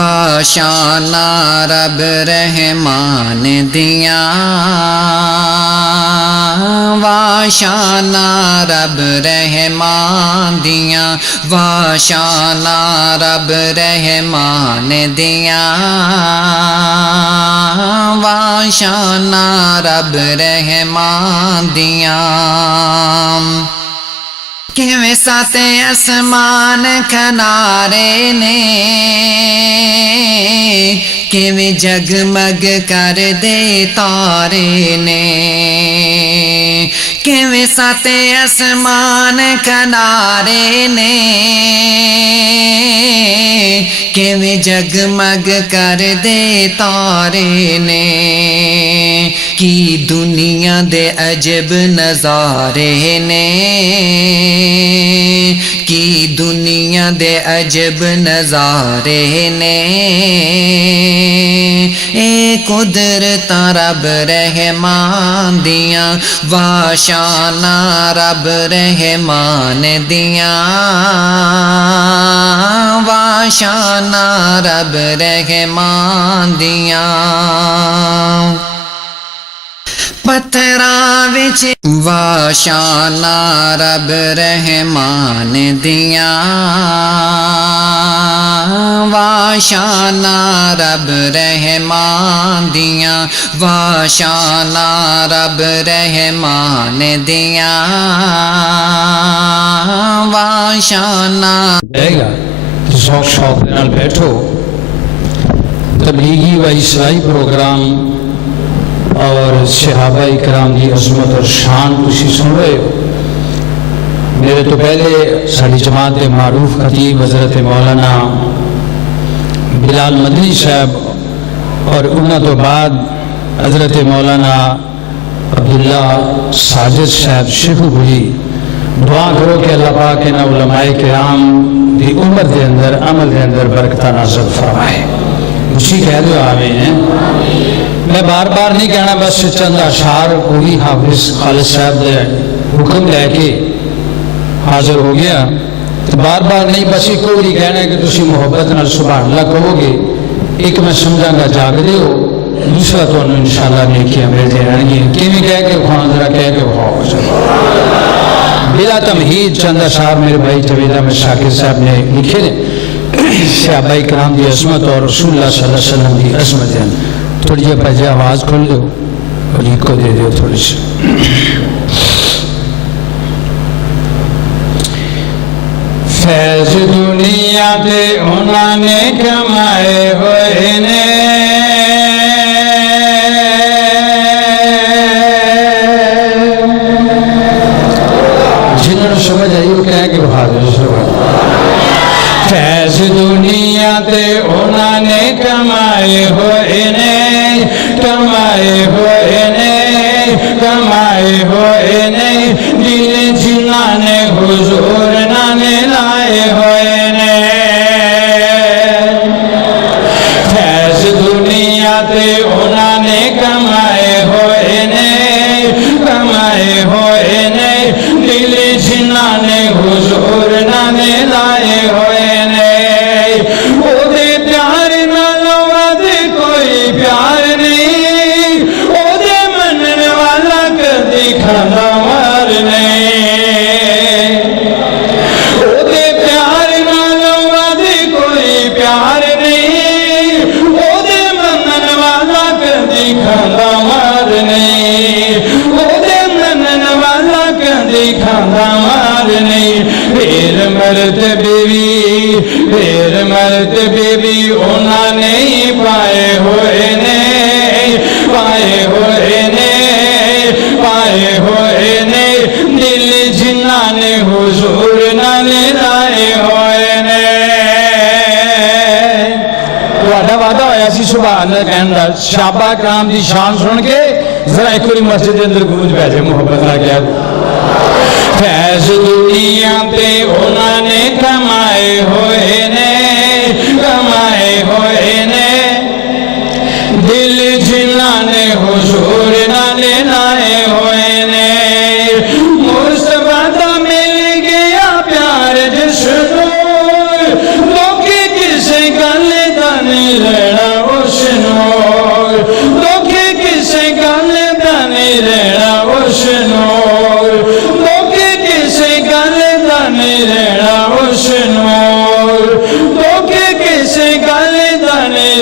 واشانا رب رحمان دیاں واشانا رب رحمان دیاں واشانا رب رحمان دیاں واشانا رب رحمان دیاں کیویں سات آسمان کنارے نے کیویں جگمگ کر دے تارے نے کیویں سات آسمان کنارے نے کیویں جگمگ کر دے تارے نے کی دنیا دے عجب نظارے نے کی دنیا دے عجب نظارے نے اے قدرت رب رحمان دیاں واشانا رب رحمان دیاں واشانا رب رحمان دیاں پتھراں وچ واشانا رب رحمان دیاں واشانا رب رحمان دیاں واشانا رب رحمان دیاں واشانا ذوق شوق نال بیٹھو تبلیغی و عیسائی پروگرام اور صحابہ اکرام کی عظمت اور شان تسی سن رہے ہو میرے تو پہلے ساری جماعت معروف خطیب حضرت مولانا بلال مدنی صاحب اور انہوں تو بعد حضرت مولانا عبداللہ ساجد صاحب شیخو بھولی دعا کرو کہ اللہ پاک ان علماء کرام دی عمر دے اندر عمل دے اندر برکتہ نازل فرمائے اسی کہہ دو آمین میں بار بار نہیں کہنا بس چند اشعار وہی حافظ خالد صاحب دے حکم لے کے حاضر ہو گیا تو بار بار نہیں بس ایک کو نہیں کہنا کہ تسی محبت نال سبحان اللہ کہو گے ایک میں سمجھا گا جاگ دے ہو دوسرا تو انہوں انشاءاللہ نیکیاں ملتے رہنے گی کیویں کہہ کے کھانا ذرا کہہ کے بھاؤ بلا تمہید چند اشعار میرے بھائی جوید احمد شاکر صاحب نے لکھے نے صحابہ کرام کی عظمت اور رسول اللہ صلی اللہ علیہ وسلم کی عظمت ہیں تھوڑی جی پہلے آواز کھول دو اور ایک کو دے دو تھوڑی سی فیض دنیا دے انہوں نے کمائے ہوئے نے جنہوں نے سمجھ آئی وہ کہہ کہ بہادر سمجھ فیض دنیا تے انہوں نے کمائے ہوئے نے کمائے ہوئے نے کمائے ہوئے نے دل جنہوں نے حضور نانے لائے ہوئے نے فیض دنیا تے انہوں نے کمائے ہوئے نے کمائے ہوئے نے دل جنہوں نے حضور نانے لائے ہوئے پھر مرد بیوی انہوں نے پائے ہوئے نے پائے ہوئے نے پائے ہوئے نے دل جنہوں نے حضور نالے لائے ہوئے نے وعدہ وعدہ ہویا سی سبحان اللہ کہنا صحابہ کرام دی شان سن کے ذرا ایک کوئی مسجد اندر گونج بیٹھے محبت نہ کیا فیض دنیا پہ انہوں نے کمائے ہوئے نے کمائے ہوئے نے دل جنہوں نے حضور نالے لائے ہوئے نے مصطفیٰ دا مل گیا پیار جس نور لوگ کسے گل دا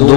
2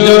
2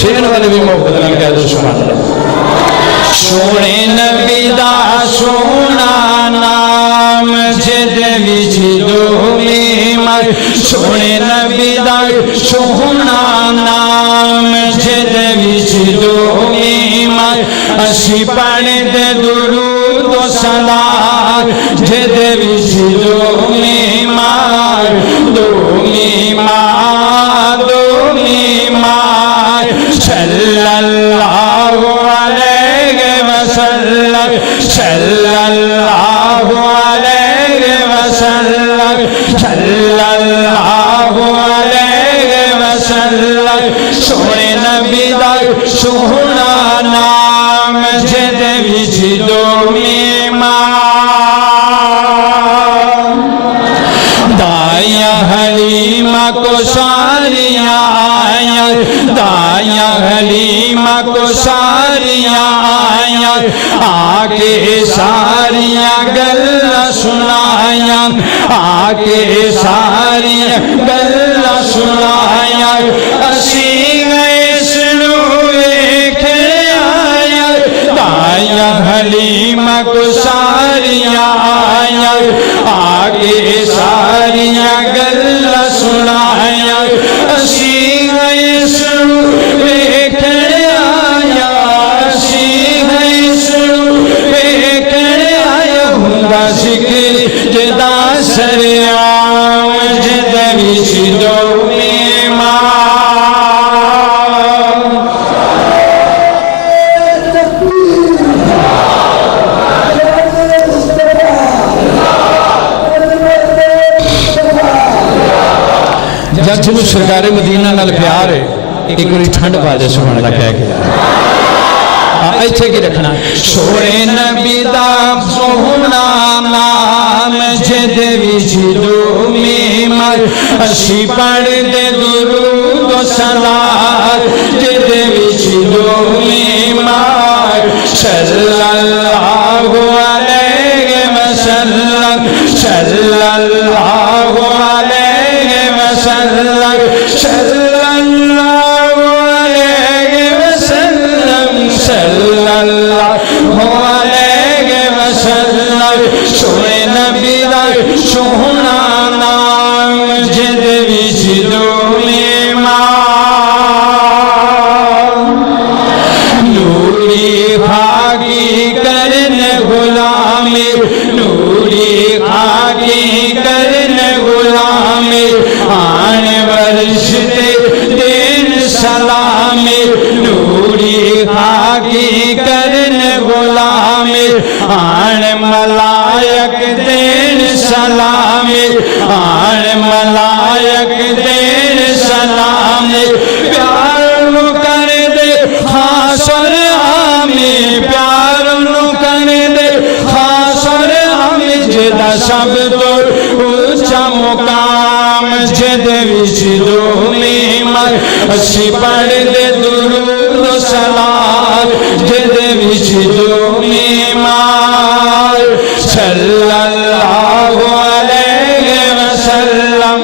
شیر والے بھی محبت نال کہہ دو سبحان اللہ سونے نبی دا سونا نام جد وچ دومی مر سونے نبی دا سونا نام جد وچ دومی مر اسی پڑھے دے درود و سلام جد وچ دومی مر دومی مر دومی مر صلی اللہ علیہ وسلم صلی اللہ علیہ وسلم صلی اللہ علیہ وسلم سونے نبی دا سونا نام جد وچ دومی ماں دائیا حلیمہ کو ساریاں آیا دائیا حلیمہ کو ساریاں آیا آکے ساریاں گلہ سنایا آکے ساریاں گلہ سنایا اسی گئے سنوے کھے آیا دائیا حلیمہ کو ساریاں آیا آکے ساریاں گلہ سنایا اسی گئے سنوے کھے آیا اسی گئے سنوے کھے آیا ہوندا ذکر جدا سریام جد وچ دومی ماں جب جنہوں سرکار مدینہ نال پیار ہے ایک بڑی ٹھنڈ پا دے سبحان اللہ کہہ گیا ایتھے کی رکھنا سونے نبی دا سونا نام جد وچ دومی مر اسی پڑھ دے درود و سلام جد وچ دومی مر صلی اللہ علیہ وسلم صلی اللہ علیہ وسلم صلی اللہ علیہ وسلم صلی اللہ علیہ وسلم سونے نبی دا سونا نام جد وچ دومی ماں نوری خاکی کرن غلامی نوری خاکی کرن غلامی آن ورش دین سلامی نوری خاکی کرن غلامی آن ملائک دین سلامی آن ملائک دین سلامی پیار نو کر دے خاص اور عامی پیار نو کر دے خاص اور عامی جدا سب تو اونچا مقام جد وچ دومی مر اسی پڑھ دے درود و سلام جد وچ دومی مر صلی اللہ علیہ وسلم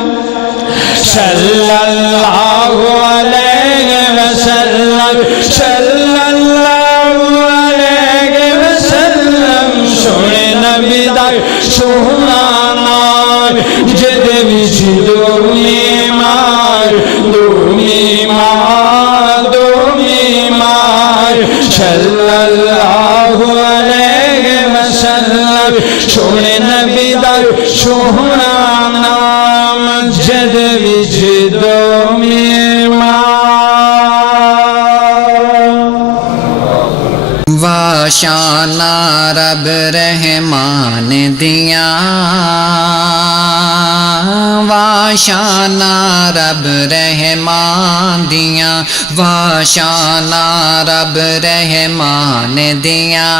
صلی اللہ علیہ وسلم صلی اللہ علیہ وسلم سونے نبی دا سونا نام جد وچ دومی مر دومی مر دومی مر صلی اللہ علیہ وسلم سونے نبی دا سونا نام جد وچ دومی مر واشانا رب رحمان دیاں واشانا رب رحمان دیاں واشانا رب رحمان دیاں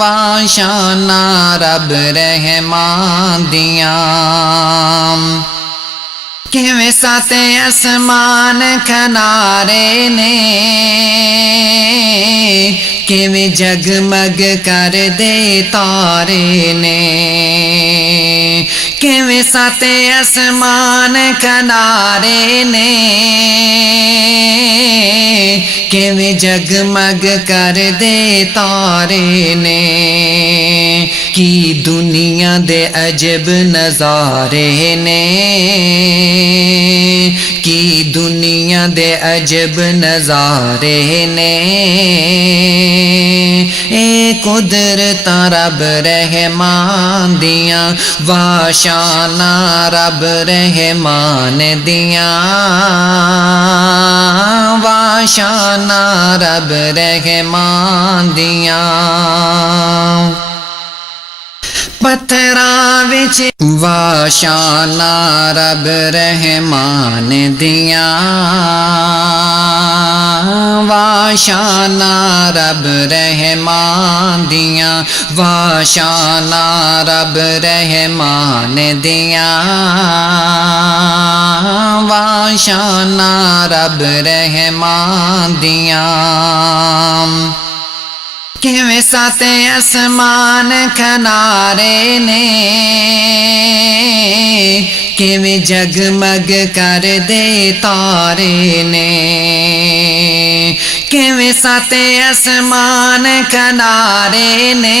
واشانا رب رحمان دیاں کیویں سات آسمان کنارے نے کیویں جگمگ کر دے تارے نے ਕਿਵੇਂ ਸਾਤੇ ਅਸਮਾਨ ਕਿਨਾਰੇ ਨੇ ਕਿਵੇਂ ਜਗਮਗ ਕਰਦੇ ਤਾਰੇ ਨੇ ਕੀ ਦੁਨੀਆ ਦੇ ਅਜਬ ਨਜ਼ਾਰੇ ਨੇ ਕੀ ਦੁਨੀਆ ਦੇ ਅਜਬ ਨਜ਼ਾਰੇ ਨੇ ਇਹ ਕੁਦਰਤਾਂ ਰੱਬ ਰਹਿਮਾਨ ਦੀਆਂ ਵਾਸ਼ਾਨਾ ਰੱਬ ਰਹਿਮਾਨ ਦੀਆਂ ਵਾਸ਼ਾਨਾ ਰੱਬ ਰਹਿਮਾਨ ਦੀਆਂ ਪੱਥਰਾਂ ਵਿੱਚ ਵਾਸ਼ਾਨਾ ਰੱਬ ਰਹਿਮਾਨ ਦੀਆਂ ਵਾਸ਼ਾਨਾ ਰੱਬ ਰਹਿਮਾਨ ਦੀਆਂ ਵਾਸ਼ਾਨਾ ਰੱਬ ਰਹਿਮਾਨ ਦੀਆਂ ਵਾਸ਼ਾਨਾ ਰੱਬ ਰਹਿਮਾਨ ਦੀਆਂ ਕਿਵੇਂ ਸਾਤੇ ਅਸਮਾਨ ਕਿਨਾਰੇ ਨੇ ਕਿਵੇਂ ਜਗਮਗ ਕਰਦੇ ਤਾਰੇ ਨੇ ਕਿਵੇਂ ਸਾਤੇ ਅਸਮਾਨ ਕਿਨਾਰੇ ਨੇ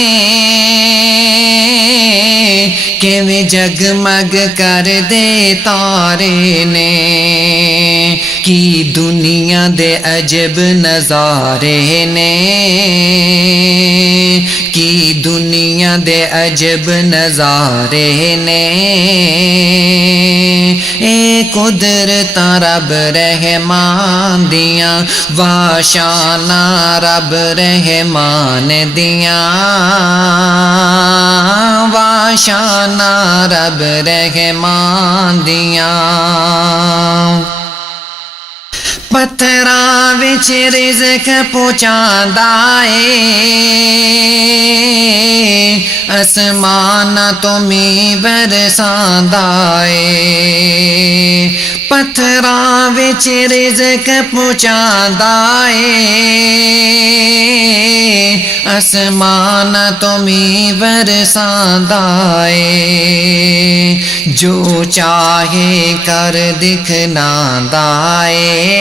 ਕਿਵੇਂ ਜਗਮਗ ਕਰਦੇ ਤਾਰੇ ਨੇ ਕੀ ਦੁਨੀਆ ਦੇ ਅਜਬ ਨਜ਼ਾਰੇ ਨੇ ਕੀ ਦੁਨੀਆ ਦੇ ਅਜਬ ਨਜ਼ਾਰੇ ਨੇ ਇਹ ਕੁਦਰਤਾਂ ਰੱਬ ਰਹਿਮਾਨ ਦੀਆਂ ਵਾਸ਼ਾਨਾ ਰੱਬ ਰਹਿਮਾਨ ਦੀਆਂ ਵਾਸ਼ਾਨਾ ਰੱਬ ਰਹਿਮਾਨ ਦੀਆਂ ਪੱਥਰਾਂ ਵਿੱਚ ਰਿਜ਼ਕ ਪਹੁੰਚਾਉਂਦਾ ਏ ਅਸਮਾਨਾਂ ਤੋਂ ਮੀਂਹ ਬਰਸਾਉਂਦਾ ਏ ਪੱਥਰਾਂ ਵਿੱਚ ਰਿਜ਼ਕ ਪਹੁੰਚਾਉਂਦਾ ਏ ਅਸਮਾਨਾਂ ਤੋਂ ਮੀਂਹ ਬਰਸਾਉਂਦਾ ਏ ਜੋ ਚਾਹੇ ਕਰ ਦਿਖਾਉਂਦਾ ਏ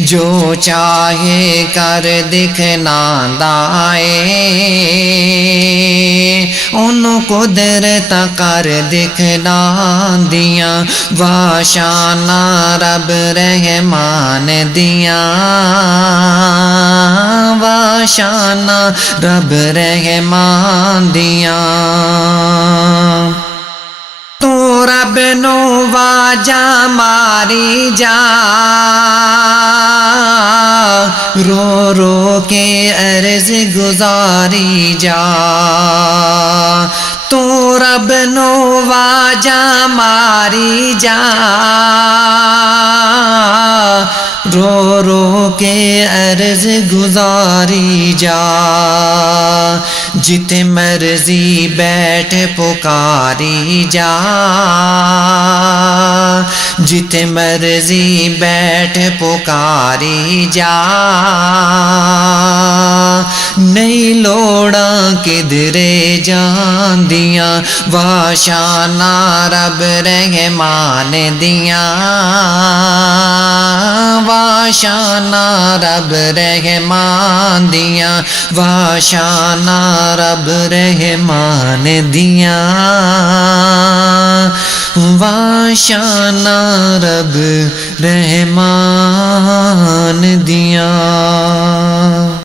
ਜੋ ਚਾਹੇ ਕਰ ਦਿਖਾਉਂਦਾ ਏ ਉਹਨੂੰ ਕੁਦਰਤਾਂ ਕਰ ਦਿਖਾਉਂਦੀਆਂ ਵਾਸ਼ਾਨਾ ਰੱਬ ਰਹਿਮਾਨ ਦੀਆਂ ਵਾਸ਼ਾਨਾ ਰੱਬ ਰਹਿਮਾਨ ਦੀਆਂ ਤੂੰ ਰੱਬ ਨੂੰ ਵਾਜਾਂ ਮਾਰੀ ਜਾ رو رو کے عرض گزاری جا تو رب نو واجا ماری جا رو رو کے عرض گزاری جا جت مرضی بیٹھ پکاری جا جت مرضی بیٹھ پکاری جا نہیں لوڑاں کدھرے جان دیاں واشانا رب رحمان دیاں واشانا رب رحمان دیاں واشانا رب رحمان دیاں واشانا رب رحمان